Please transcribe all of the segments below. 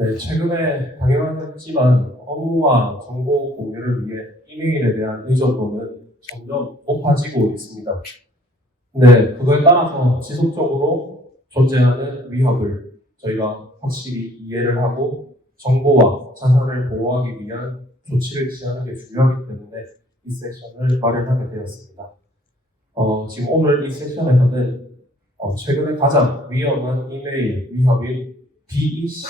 네, 최근에 당연하겠지만 업무와 정보 공유를 위해 이메일에 대한 의존도는 점점 높아지고 있습니다. 네, 그거에 따라서 지속적으로 존재하는 위협을 저희가 확실히 이해를 하고 정보와 자산을 보호하기 위한 조치를 취하는 게 중요하기 때문에 이 세션을 마련하게 되었습니다. 지금 오늘 이 세션에서는 최근에 가장 위험한 이메일 위협인 BEC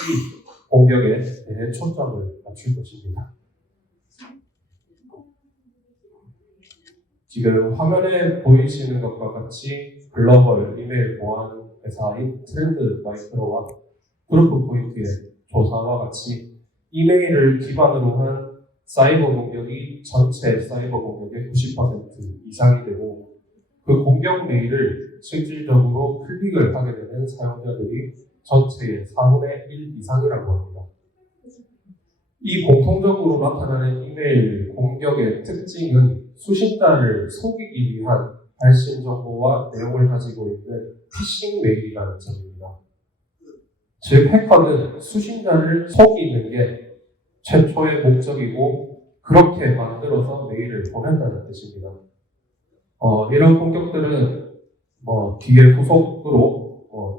공격에 대해 초점을 맞출 것입니다. 지금 화면에 보이시는 것과 같이 글로벌 이메일 보안 회사인 트렌드 마이크로와 그룹 포인트의 조사와 같이 이메일을 기반으로 한 사이버 공격이 전체 사이버 공격의 90% 이상이 되고 그 공격 메일을 실질적으로 클릭을 하게 되는 사용자들이 전체의 4분의 1 이상이라고 합니다. 이 공통적으로 나타나는 이메일 공격의 특징은 수신자를 속이기 위한 발신 정보와 내용을 가지고 있는 피싱 메일이라는 점입니다. 즉, 해커는 수신자를 속이는 게 최초의 목적이고 그렇게 만들어서 메일을 보낸다는 뜻입니다. 이런 공격들은 뒤에 후속으로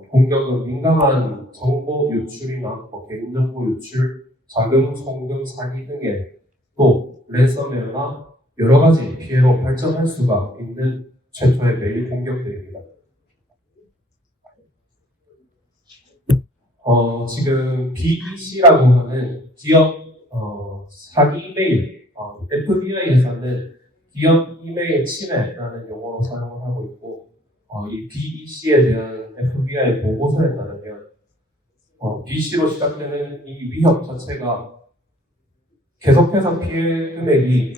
공격은 민감한 정보 유출이나 개인정보 유출, 자금, 송금, 사기 등의 또 랜섬웨어나 여러 가지 피해로 발전할 수가 있는 최초의 메일 공격들입니다. 지금 BEC라고 하는 기업 사기 이메일, FBI에서는 기업 이메일 침해라는 용어로 사용을 하고 있고, 이 BEC에 대한 FBI 보고서에 따르면 BC로 시작되는 이 위협 자체가 계속해서 피해 금액이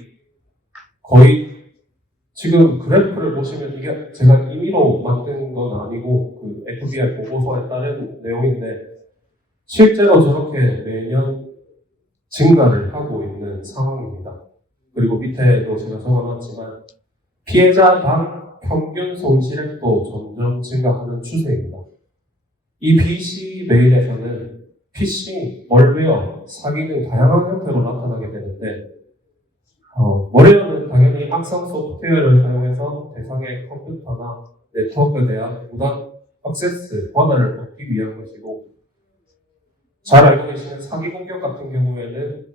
거의 지금 그래프를 보시면 이게 제가 임의로 만든 건 아니고 그 FBI 보고서에 따른 내용인데 실제로 저렇게 매년 증가를 하고 있는 상황입니다. 그리고 밑에도 제가 적어놨지만 피해자당 평균 손실액도 점점 증가하는 추세입니다. 이 BC 메일에서는 피싱, 멀웨어, 사기 등 다양한 형태로 나타나게 되는데 멀웨어는 당연히 악성 소프트웨어를 사용해서 대상의 컴퓨터나 네트워크에 대한 무단 액세스, 권한을 얻기 위한 것이고 잘 알고 계시는 사기 공격 같은 경우에는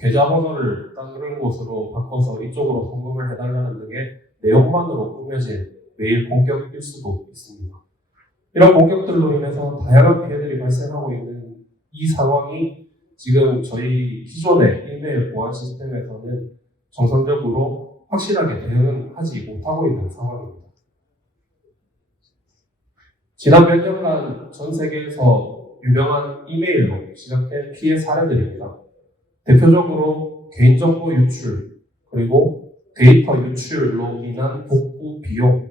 계좌번호를 다른 곳으로 바꿔서 이쪽으로 송금을 해달라는 등의 내용만으로 꾸며진 메일 공격일 수도 있습니다. 이런 공격들로 인해서 다양한 피해들이 발생하고 있는 이 상황이 지금 저희 기존의 이메일 보안 시스템에서는 정상적으로 확실하게 대응은 하지 못하고 있는 상황입니다. 지난 몇 년간 전 세계에서 유명한 이메일로 시작된 피해 사례들입니다. 대표적으로 개인정보 유출, 그리고 데이터 유출로 인한 복구 비용,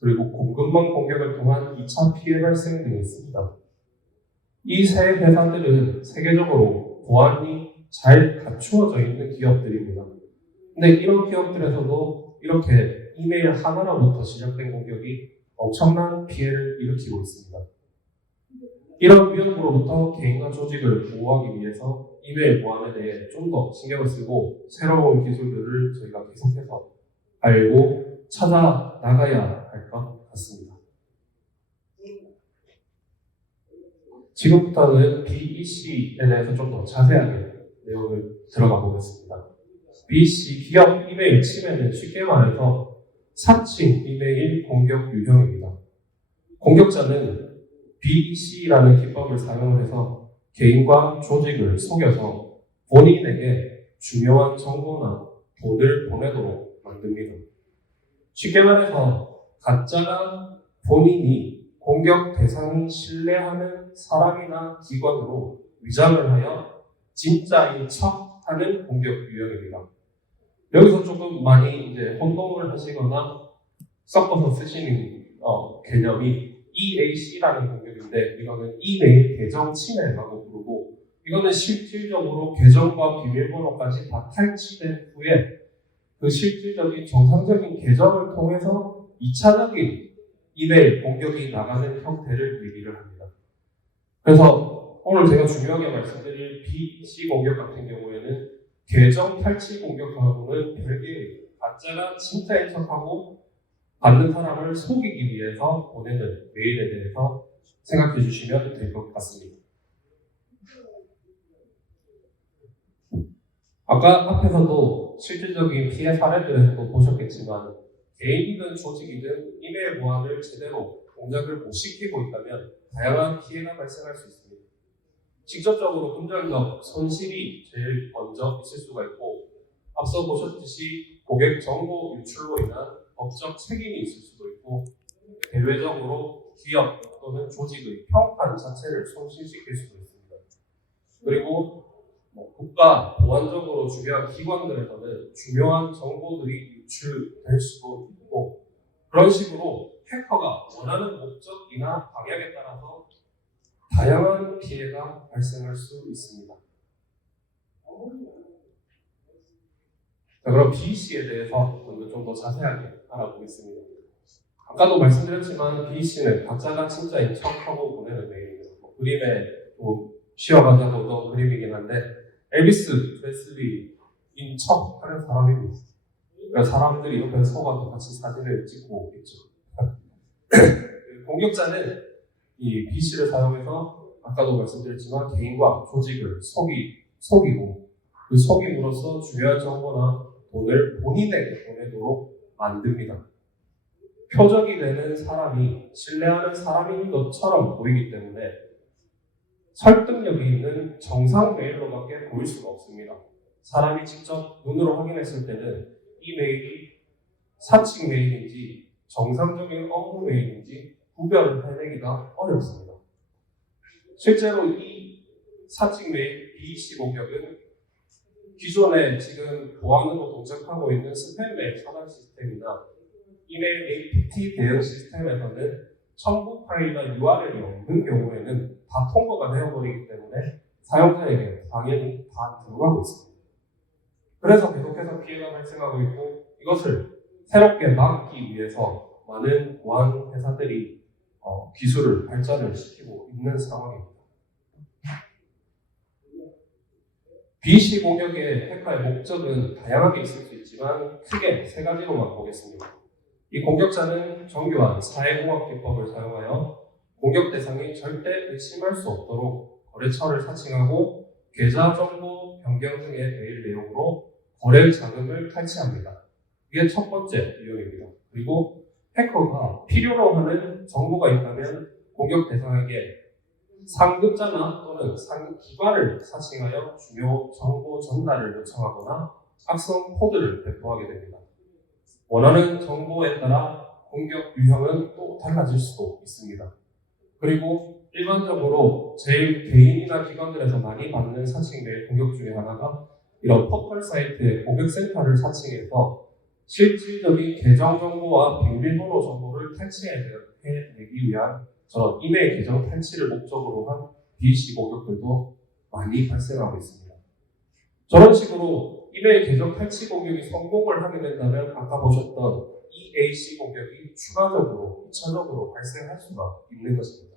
그리고 공급망 공격을 통한 2차 피해 발생 등이 있습니다. 이 세 회사들은 세계적으로 보안이 잘 갖추어져 있는 기업들입니다. 근데 이런 기업들에서도 이렇게 이메일 하나로부터 시작된 공격이 엄청난 피해를 일으키고 있습니다. 이런 위협으로부터 개인과 조직을 보호하기 위해서 이메일 보안에 대해 좀 더 신경을 쓰고 새로운 기술들을 저희가 계속해서 알고 찾아 나가야 할 것 같습니다. 지금부터는 BEC에 대해서 좀 더 자세하게 내용을 들어가 보겠습니다. BEC 기업 이메일 침해는 쉽게 말해서 사칭 이메일 공격 유형입니다. 공격자는 BEC라는 기법을 사용을 해서 개인과 조직을 속여서 본인에게 중요한 정보나 돈을 보내도록 만듭니다. 쉽게 말해서 가짜가 본인이 공격 대상이 신뢰하는 사람이나 기관으로 위장을 하여 진짜인 척 하는 공격 유형입니다. 여기서 조금 많이 이제 혼동을 하시거나 섞어서 쓰시는 개념이 EAC라는 공격인데 이거는 이메일 계정 침해라고 부르고 이거는 실질적으로 계정과 비밀번호까지 다 탈취된 후에 그 실질적인 정상적인 계정을 통해서 2차적인 이메일 공격이 나가는 형태를 얘기를 합니다. 그래서 오늘 제가 중요하게 말씀드릴 BC 공격 같은 경우에는 계정 탈취 공격하고는 별개의 가짜가 진짜인 척하고 받는 사람을 속이기 위해서 보내는 메일에 대해서 생각해 주시면 될 것 같습니다. 아까 앞에서도 실질적인 피해 사례들을 보셨겠지만 개인이든 조직이든 이메일 보안을 제대로 동작을 못 시키고 있다면 다양한 피해가 발생할 수 있습니다. 직접적으로 금전적 손실이 제일 먼저 있을 수가 있고 앞서 보셨듯이 고객 정보 유출로 인한 법적 책임이 있을 수도 있고 대외적으로 기업 또는 조직의 평판 자체를 손실시킬 수도 있습니다. 그리고 국가 보안적으로 중요한 기관들에서는 중요한 정보들이 유출될 수도 있고 그런 식으로 해커가 원하는 목적이나 방향에 따라서 다양한 피해가 발생할 수 있습니다. 자, 그럼 BC에 대해서 좀 더 자세하게 알아보겠습니다. 아까도 말씀드렸지만 BC는 가짜가 진짜인 척하고 보내는 메일입니다. 그림에 씌워가지고 또 그림이긴 한데 엘비스 프레슬리인 척 하는 사람입니다. 그러니까 사람들이 옆에 서가지고 같이 사진을 찍고 있죠. 공격자는 이 BC를 사용해서 아까도 말씀드렸지만 개인과 조직을 속이고 그 속임으로써 중요한 정보나 돈을 본인에게 보내도록 만듭니다. 표적이 되는 사람이 신뢰하는 사람인 것처럼 보이기 때문에 설득력이 있는 정상 메일로밖에 보일 수가 없습니다. 사람이 직접 눈으로 확인했을 때는 이 메일이 사칭 메일인지 정상적인 업무 메일인지 구별을 해내기가 어렵습니다. 실제로 이 사칭 메일 BC 공격은 기존에 지금 보안으로 동작하고 있는 스팸 메일 차단 시스템이나 이메일 APT 대응 시스템에서는 첨부 파일이나 URL이 없는 경우에는 다 통과가 되어버리기 때문에 사용자에게 당연히 다 들어가고 있습니다. 그래서 계속해서 피해가 발생하고 있고 이것을 새롭게 막기 위해서 많은 보안 회사들이 기술을 발전을 시키고 있는 상황입니다. BC 공격의 해커의 목적은 다양하게 있을 수 있지만 크게 세 가지로만 보겠습니다. 이 공격자는 정교한 사회공학 기법을 사용하여 공격 대상이 절대 의심할 수 없도록 거래처를 사칭하고 계좌 정보 변경 등의 메일 내용으로 거래 자금을 탈취합니다. 이게 첫 번째 유형입니다. 그리고 해커가 필요로 하는 정보가 있다면 공격 대상에게 상급자나 또는 상기관을 사칭하여 중요 정보 전달을 요청하거나 악성 코드를 배포하게 됩니다. 원하는 정보에 따라 공격 유형은 또 달라질 수도 있습니다. 그리고 일반적으로 제일 개인이나 기관들에서 많이 받는 사칭 메일 공격 중에 하나가 이런 포털 사이트의 고객센터를 사칭해서 실질적인 계정 정보와 비밀번호 정보를 탈취해내기 위한 저런 이메일 계정 탈취를 목적으로 한 BC 공격들도 많이 발생하고 있습니다. 저런 식으로 이메일 계정 탈취 공격이 성공을 하게 된다면 아까 보셨던 EAC 공격이 추가적으로 2차적으로 발생할 수가 있는 것입니다.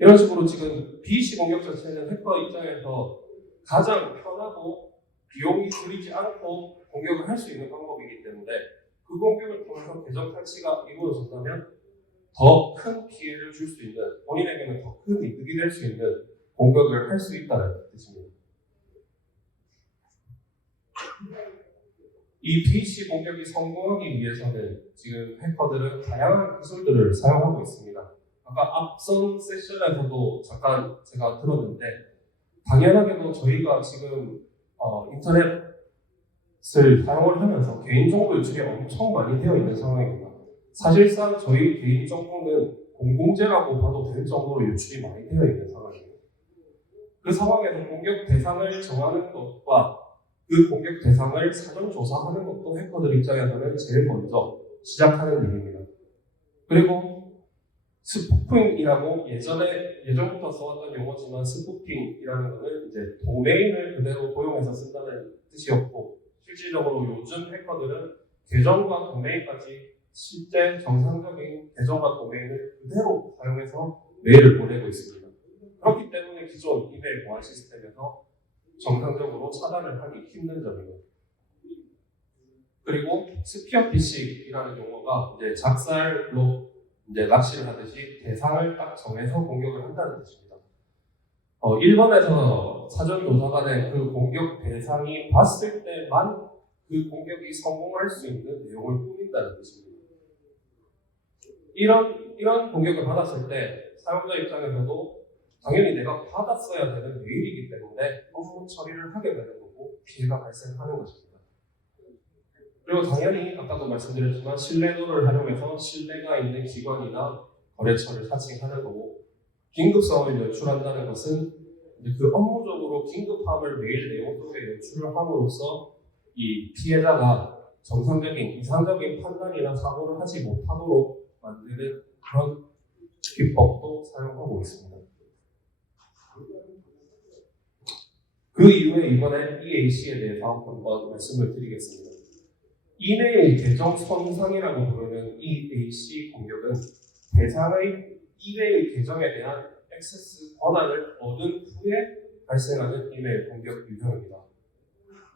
이런 식으로 지금 BC 공격 자체는 해커 입장에서 가장 편하고 비용이 들이지 않고 공격을 할 수 있는 방법이기 때문에 그 공격을 통해서 계정 탈취가 이루어진다면 더 큰 피해를 줄 수 있는, 본인에게는 더 큰 이득이 될 수 있는 공격을 할 수 있다는 뜻입니다. 이 BC 공격이 성공하기 위해서는 지금 해커들은 다양한 기술들을 사용하고 있습니다. 아까 앞선 세션에서도 잠깐 제가 들었는데 당연하게도 저희가 지금 인터넷을 사용을 하면서 개인정보 유출이 엄청 많이 되어 있는 상황입니다. 사실상 저희 개인정보는 공공재라고 봐도 될 정도로 유출이 많이 되어 있는 상황입니다. 그 상황에서 공격 대상을 정하는 것과 그 공격 대상을 사전 조사하는 것도 해커들 입장에서는 제일 먼저 시작하는 일입니다. 그리고 스푸핑이라고 예전부터 써왔던 용어지만 스푸핑이라는 것은 이제 도메인을 그대로 도용해서 쓴다는 뜻이었고 실질적으로 요즘 해커들은 계정과 도메인까지 실제 정상적인 계정과 도메인을 그대로 사용해서 메일을 보내고 있습니다. 그렇기 때문에 기존 이메일 보안 시스템에서 정상적으로 차단을 하기 힘든 점이고, 그리고 스피어 피싱이라는 용어가 이제 작살로 이제 낚시를 하듯이 대상을 딱 정해서 공격을 한다는 뜻입니다. 일본에서 사전 조사가 된 그 공격 대상이 봤을 때만 그 공격이 성공할 수 있는 내용을 꾸민다는 뜻입니다. 이런 공격을 받았을 때 사용자 입장에서도 당연히 내가 받았어야 되는 메일이기 때문에 업무 처리를 하게 되는 거고 피해가 발생하는 것입니다. 그리고 당연히 아까도 말씀드렸지만 신뢰도를 활용해서 신뢰가 있는 기관이나 거래처를 사칭하는 거고, 긴급성을 연출한다는 것은 그 업무적으로 긴급함을 메일 내용 속에 연출을 함으로써 이 피해자가 정상적인 이상적인 판단이나 사고를 하지 못하도록 만드는 그런 기법도 사용하고 있습니다. 그 이후에 이번에 EAC에 대해서 한번 말씀을 드리겠습니다. 이메일 계정 손상이라고 부르는 EAC 공격은 대상의 이메일 계정에 대한 액세스 권한을 얻은 후에 발생하는 이메일 공격 유형입니다.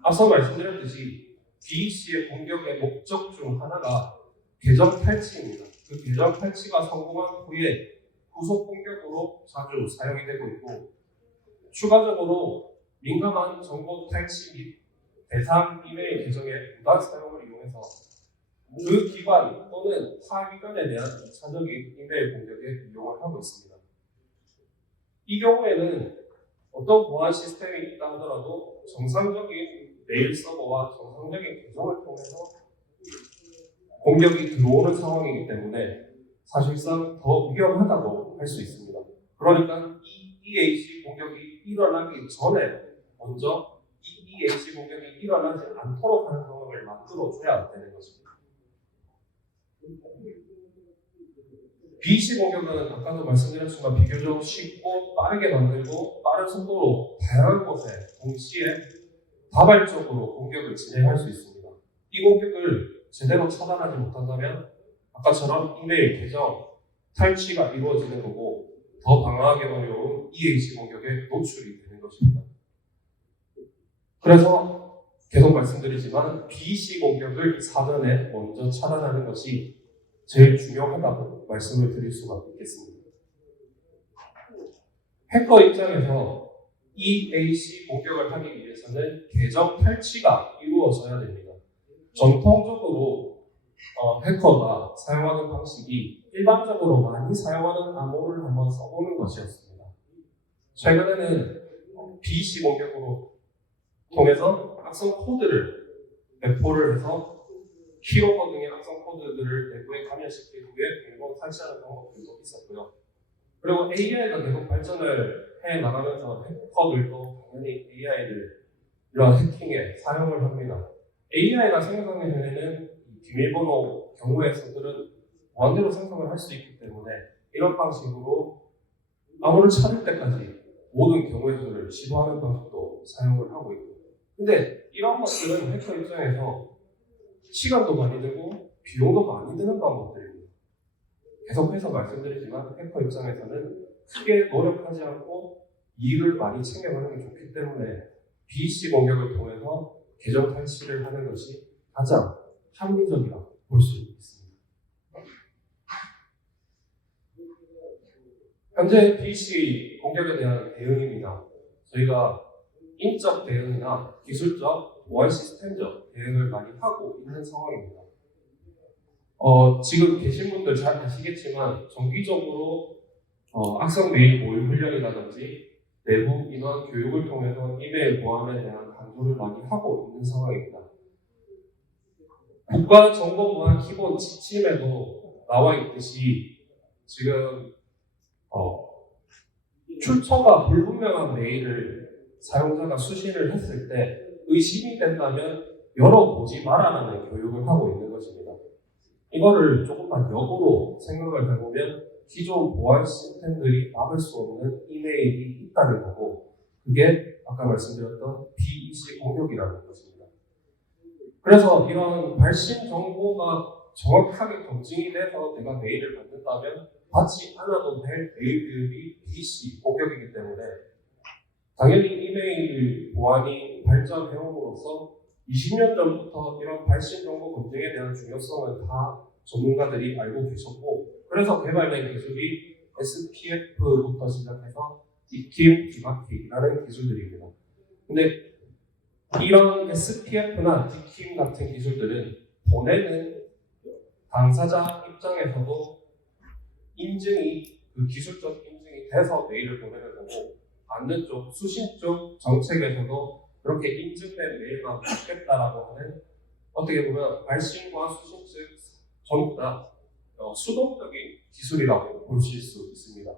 앞서 말씀드렸듯이 BEC의 공격의 목적 중 하나가 계정 탈취입니다. 그 계정 탈취가 성공한 후에 후속 공격으로 자주 사용이 되고 있고, 추가적으로 민감한 정보 탈취 및 대상 이메일 계정의 무단 사용을 이용해서 그 기관 또는 타 기관에 대한 2차적인 이메일 공격에 이용을 하고 있습니다. 이 경우에는 어떤 보안 시스템이 있다 하더라도 정상적인 메일 서버와 정상적인 계정을 통해서 공격이 들어오는 상황이기 때문에 사실상 더 위험하다고 할 수 있습니다. 그러니까 이 EAC 공격이 일어나기 전에 먼저 이 EAC 공격이 일어나지 않도록 하는 상황을 만들어줘야 되는 것입니다. BEC 공격은 아까도 말씀드렸지만 비교적 쉽고 빠르게 만들고 빠른 속도로 다양한 곳에 동시에 다발적으로 공격을 진행할 수 있습니다. 이 공격을 제대로 차단하지 못한다면 아까처럼 이메일 계정 탈취가 이루어지는 거고, 더 방어하기 어려운 EAC 공격에 노출이 되는 것입니다. 그래서 계속 말씀드리지만 BEC 공격을 사전에 먼저 차단하는 것이 제일 중요하다고 말씀을 드릴 수가 있겠습니다. 해커 입장에서 EAC 공격을 하기 위해서는 계정 탈취가 이루어져야 됩니다. 전통적으로 해커가 사용하는 방식이 일반적으로 많이 사용하는 암호를 한번 써보는 것이었습니다. 최근에는 BEC 공격으로 통해서 악성 코드를 배포를 해서 키로버 등의 악성 코드들을 내부에 감염시킨 후에 일본 탈취하는 방법들도 있었고요. 그리고 AI가 계속 발전을 해 나가면서 해커들도 당연히 AI를 이런 해킹에 사용을 합니다. AI가 생성해내는 비밀번호 경우의 수들은 원대로 생성을 할 수 있기 때문에 이런 방식으로 암호를 찾을 때까지 모든 경우의 수를 시도하는 방식도 사용을 하고 있고, 근데 이런 것들은 해커 입장에서 시간도 많이 들고 비용도 많이 드는 방법들입니다. 계속해서 말씀드리지만 해커 입장에서는 크게 노력하지 않고 이익을 많이 챙겨가는 게 좋기 때문에 BEC 공격을 통해서 계정 탈취를 하는 것이 가장 합리적이라고 볼 수 있습니다. 현재 BEC 공격에 대한 대응입니다. 저희가 인적 대응이나 기술적, 보안 시스템적 대응을 많이 하고 있는 상황입니다. 지금 계신 분들 잘 아시겠지만 정기적으로 악성 메일 모의 훈련이라든지 내부 인원 교육을 통해서 이메일 보안에 대한 강조를 많이 하고 있는 상황입니다. 국가정보보안 기본 지침에도 나와 있듯이 지금 출처가 불분명한 메일을 사용자가 수신을 했을 때 의심이 된다면 열어보지 말아라는 교육을 하고 있는 것입니다. 이거를 조금만 역으로 생각을 해보면 기존 보안 시스템들이 막을 수 없는 이메일이 있다는 거고, 그게 아까 말씀드렸던 BEC 공격이라는 것입니다. 그래서 이런 발신 정보가 정확하게 검증이 돼서 내가 메일을 받는다면 받지 않아도 될 메일들이 BEC 공격이기 때문에 당연히 이메일 보안이 발전해옴으로써 20년 전부터 이런 발신 정보 검증에 대한 중요성은 다 전문가들이 알고 계셨고, 그래서 개발된 기술이 SPF부터 시작해서 디킴, 디마키라는 기술들입니다. 근데 이런 SPF나 디킴 같은 기술들은 보내는 당사자 입장에서도 인증이, 그 기술적 인증이 돼서 메일을 보내는 거고, 받는 쪽, 수신 쪽 정책에서도 그렇게 인증된 메일만 받겠다라고 하는, 어떻게 보면 발신과 수신 측 전부 다 수동적인 기술이라고 보실 수 있습니다.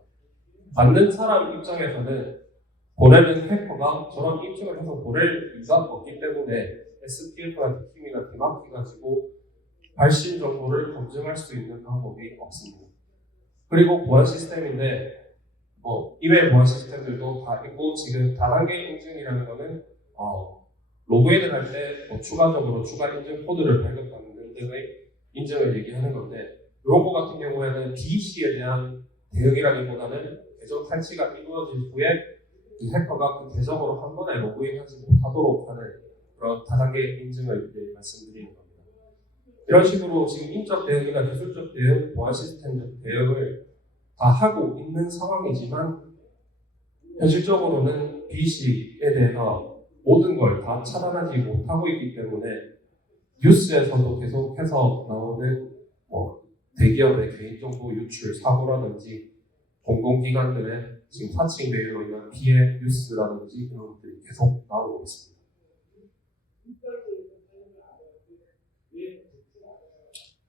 받는 사람 입장에서는 보내는 해커가 저런 인증을 해서 보낼 리가 없기 때문에 SPF나 디킴이나 디마키 가지고 발신 정보를 검증할 수 있는 방법이 없습니다. 그리고 보안 시스템인데 이메일 보안 시스템들도 다 있고, 지금 다단계 인증이라는 거는 로그인을 할 때 추가적으로 추가 인증 코드를 발급받는 등의 인증을 얘기하는 건데, 이런 거 같은 경우에는 BC에 대한 대응이라기보다는 계정 탈취가 이루어질 후에 이 해커가 그 계정으로 한 번에 로그인하지 못하도록 하는 그런 다단계 인증을 이제 말씀드리는 겁니다. 이런 식으로 지금 인적 대응이나 기술적 대응, 보안 시스템적 대응을 다 하고 있는 상황이지만, 현실적으로는 BC에 대해서 모든 걸 다 차단하지 못하고 있기 때문에 뉴스에서도 계속해서 나오는 대기업의 개인정보 유출 사고라든지 공공기관들의 지금 사칭 메일로 인한 피해 뉴스라든지 그런 것들이 계속 나오고 있습니다.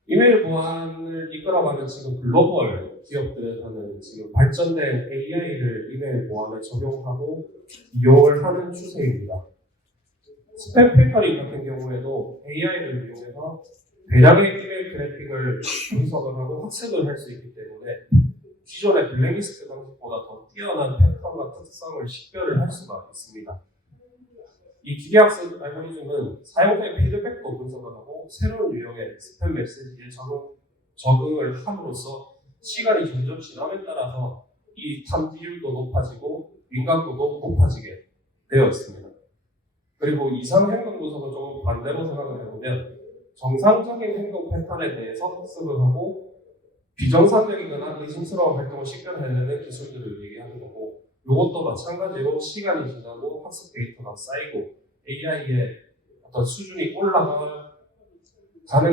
이메일 보안을 이끌어가는 지금 글로벌 기업들에서는 지금 발전된 AI를 이메일 보안에 적용하고 이용을 하는 추세입니다. 스팸 필터링 같은 경우에도 AI를 이용해서 대량의 이메일 트래픽을 분석을 하고 학습을 할 수 있기 때문에 기존의 블랙리스트 방식보다 더 뛰어난 패턴과 특성을 식별을 할 수가 있습니다. 이 기계학습 알고리즘은 사용자의 피드백도 분석을 하고 새로운 유형의 스팸 메시지에 적응을 함으로써 시간이 점점 지남에 따라서 이 탐지율도 높아지고 민감도도 높아지게 되어 있습니다. 그리고 이상 행동 분석은 조금 반대로 생각을 해보면, 정상적인 행동 패턴에 대해서 학습을 하고 비정상적이거나 의심스러운 활동을 식별해내는 기술들을 얘기하는 거고, 이것도 마찬가지로 시간이 지나고 학습 데이터가 쌓이고 AI의 어떤 수준이 올라가는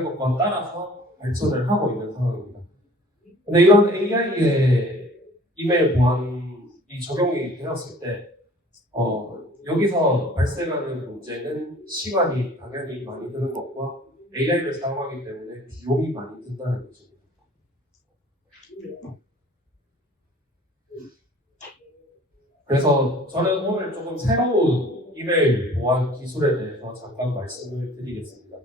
것과 따라서 발전을 하고 있는 상황입니다. 근데 이런 AI의 이메일 보안이 적용이 되었을 때 여기서 발생하는 문제는 시간이 당연히 많이 드는 것과 AI를 사용하기 때문에 비용이 많이 든다는 것입니다. 그래서 저는 오늘 조금 새로운 이메일 보안 기술에 대해서 잠깐 말씀을 드리겠습니다.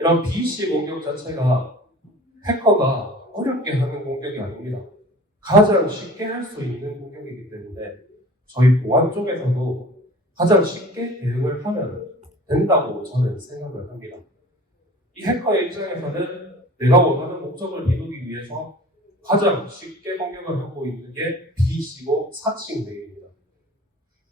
이런 BC 공격 자체가 해커가 어렵게 하는 공격이 아닙니다. 가장 쉽게 할 수 있는 공격이기 때문에 저희 보안 쪽에서도 가장 쉽게 대응을 하면 된다고 저는 생각을 합니다. 이 해커의 입장에서는 내가 원하는 목적을 이루기 위해서 가장 쉽게 공격을 하고 있는 게 BC고 사칭 메일입니다.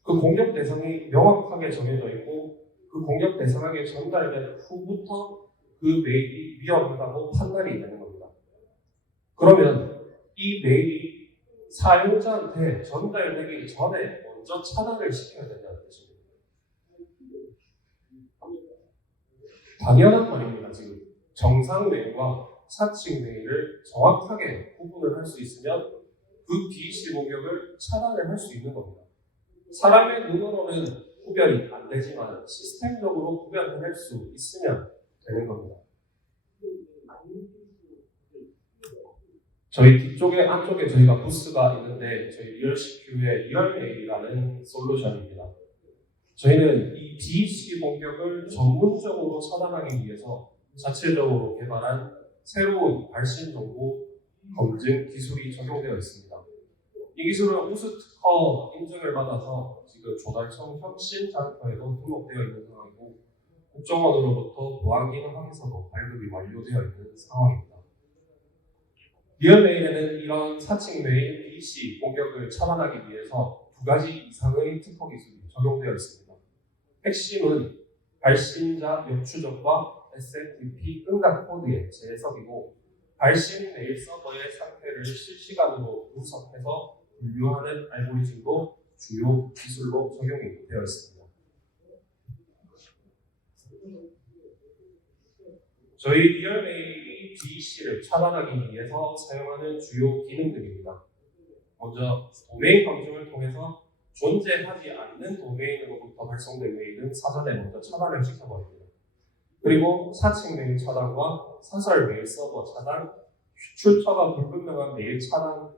그 공격 대상이 명확하게 정해져 있고 그 공격 대상에게 전달된 후부터 그 메일이 위험하다고 판단이 되는 겁니다. 그러면 이 메일이 사용자한테 전달되기 전에 먼저 차단을 시켜야 된다는 뜻입니다. 당연한 말입니다. 지금 정상 메일과 사칭 메일을 정확하게 구분을 할 수 있으면 그 BC 공격을 차단을 할 수 있는 겁니다. 사람의 눈으로는 구별이 안 되지만 시스템적으로 구별해낼 수 있으면 되는 겁니다. 저희 뒤쪽에 안쪽에 저희가 부스가 있는데 저희 리얼CQ의 리얼메일이라는 솔루션입니다. 저희는 이 BC 공격을 전문적으로 차단하기 위해서 자체적으로 개발한 새로운 발신 정보 검증 기술이 적용되어 있습니다. 이 기술은 우수 특허 인증을 받아서 지금 조달청 혁신 장터에도 등록되어 있는 상황이고 국정원으로부터 보안 기능 확인서도 발급이 완료되어 있는 상황입니다. 리얼메일에는 이런 사칭 메일 BC 공격을 차단하기 위해서 두 가지 이상의 특허 기술이 적용되어 있습니다. 핵심은 발신자 역추적과 SMTP 응답 코드의 재해석이고 발신 메일 서버의 상태를 실시간으로 분석해서 분류하는 알고리즘도 주요 기술로 적용이 되어 있습니다. 저희 리얼메일이 DEC를 차단하기 위해서 사용하는 주요 기능들입니다. 먼저 도메인 검증을 통해서 존재하지 않는 도메인으로부터 발송된 메일은 사전에 먼저 차단을 시켜버립니다. 그리고 사칭 메일 차단과 사설 메일 서버 차단, 출처가 불분명한 메일 차단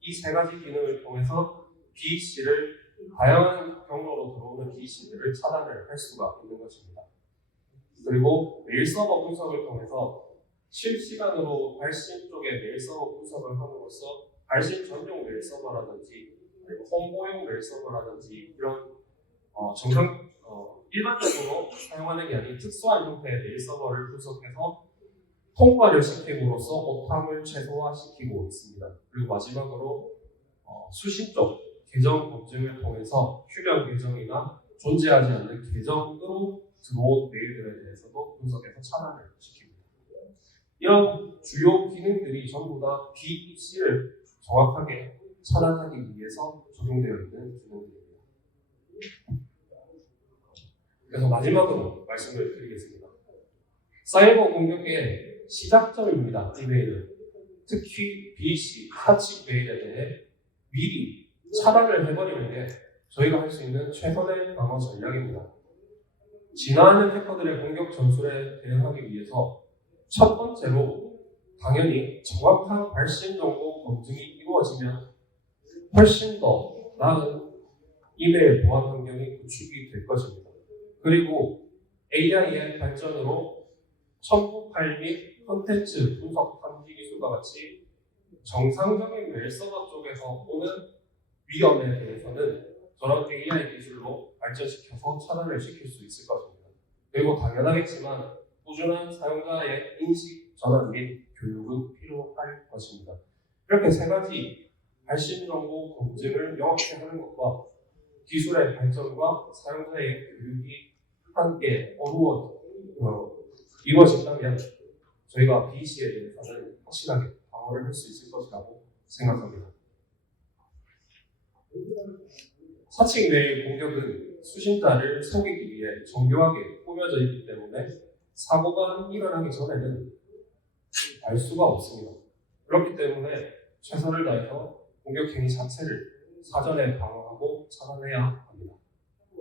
이 세 가지 기능을 통해서 DEC를 다양한 경로로 들어오는 DEC들을 차단을 할 수가 있는 것입니다. 그리고 메일 서버 분석을 통해서 실시간으로 발신 쪽에 메일 서버 분석을 함으로써 발신 전용 메일 서버라든지 홍보용 메일 서버라든지 이런 일반적으로 사용하는 게 아닌 특수한 형태의 메일 서버를 분석해서 통과를 시킴으로써 오탐을 최소화시키고 있습니다. 그리고 마지막으로 수신 쪽 계정 검증을 통해서 휴면 계정이나 존재하지 않는 계정으로 들어온 메일들에 대해서도 분석해서 차단을 시킵니다. 이런 주요 기능들이 전부 다 DEC를 정확하게 차단하기 위해서 적용되어 있는 기능들입니다. 그래서 마지막으로 말씀을 드리겠습니다. 사이버 공격의 시작점입니다. 이메일은 특히 DEC, 사칭 메일에 대해 미리 차단을 해버리는 게 저희가 할 수 있는 최선의 방어 전략입니다. 진화하는 해커들의 공격 전술에 대응하기 위해서 첫 번째로 당연히 정확한 발신 정보 검증이 이루어지면 훨씬 더 나은 이메일 보안 환경이 구축이 될 것입니다. 그리고 AI의 발전으로 첨부 파일 및 콘텐츠 분석 탐지 기술과 같이 정상적인 메일 서버 쪽에서 오는 위험에 대해서는 저런 AI 기술로 발전시켜서 차단을 시킬 수 있을 것입니다. 그리고 당연하겠지만 꾸준한 사용자의 인식 전환 및 교육은 필요할 것입니다. 이렇게 세 가지 발신 정보 검증을 명확히 하는 것과 기술의 발전과 사용자의 교육이 함께 이루어진다면 저희가 DEC에 대해서는 확실하게 방어를 할 수 있을 것이라고 생각합니다. 사칭 메일 공격은 수신자를 속이기 위해 정교하게 꾸며져 있기 때문에 사고가 일어나기 전에는 알 수가 없습니다. 그렇기 때문에 최선을 다해서 공격 행위 자체를 사전에 방어하고 차단해야 합니다.